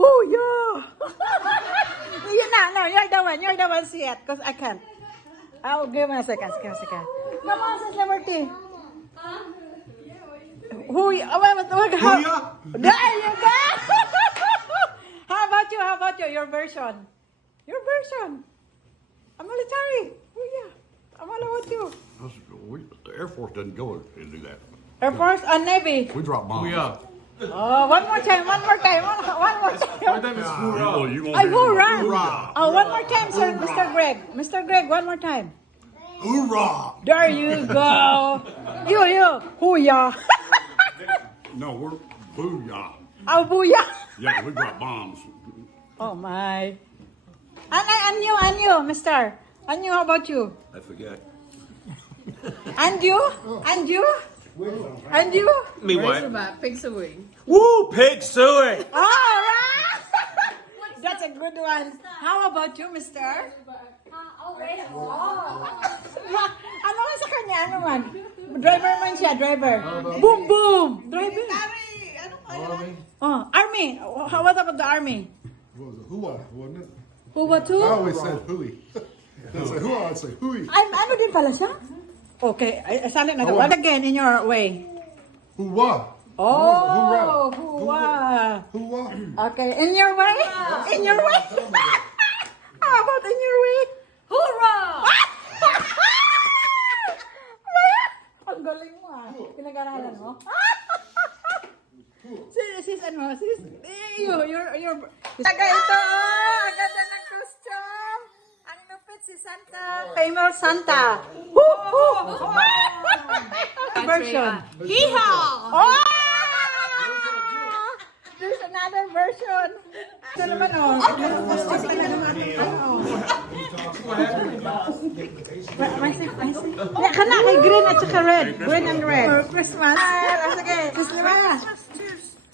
Oh, yeah. You know, no, you're the one, see it, because I can't. Oh, give me a second. Come on, Sis Liberty. Who you? Oh, wait, how? There you go. How about you? Your version. A military. Oh, yeah. I'm all about you. The Air Force doesn't go and do that. Air Force and Navy. We drop bombs. Oh, one more time. One more time. You won't Ay, do it. hoorah! Oh, one more time, sir, Mr. Greg. Mr. Greg, one more time. Hoorah! There you go. You. Hoo-yah. No, we're booyah. Oh, booyah. Yeah, we drop bombs. Oh, my. And you, mister. And you, how about you? I forget. And you? Me what? Pig suey. Woo, pig suey! All right. That's a good one. How about you, mister? Ano man sa kanya? Ano man? Driver man siya, driver. Boom! Driver. Oh, army. What about the army? What was it? Hua, wasn't it? Who, what, who? I always said hooey. I'd say hua, I'd say hooey. Ano din pala siya? Okay, salin na. What again in your way? Hua. Oh, hua. Hua. Okay, in your way? In your way? How about in your way? Hoorah! Ang galing mo ah. Pinag-aralan mo? Sis, you're... Taga ito, ang ganda ng costume. Ang lupit si Santa. Female Santa. Version. Hee-haw! Oh! There's another version. Ito naman oh. Kana kay green at saka red. Green and red. For Christmas. Sige.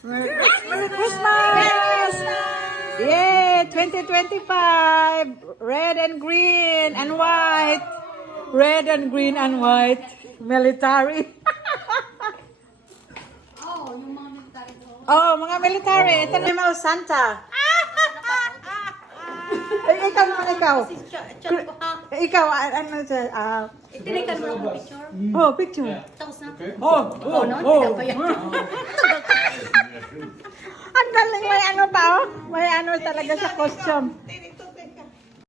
Merry Christmas! Yay! 2025! Red and green and white. Red and green and white. Military. Oh, mga military. Ito na yung Santa. Ikaw naman, ikaw. Ikaw, ano siya? Itinikan mo ang picture. Oh, picture. Tapos na. Oh, no? Ang galing, may ano pa, oh. May ano talaga sa costume.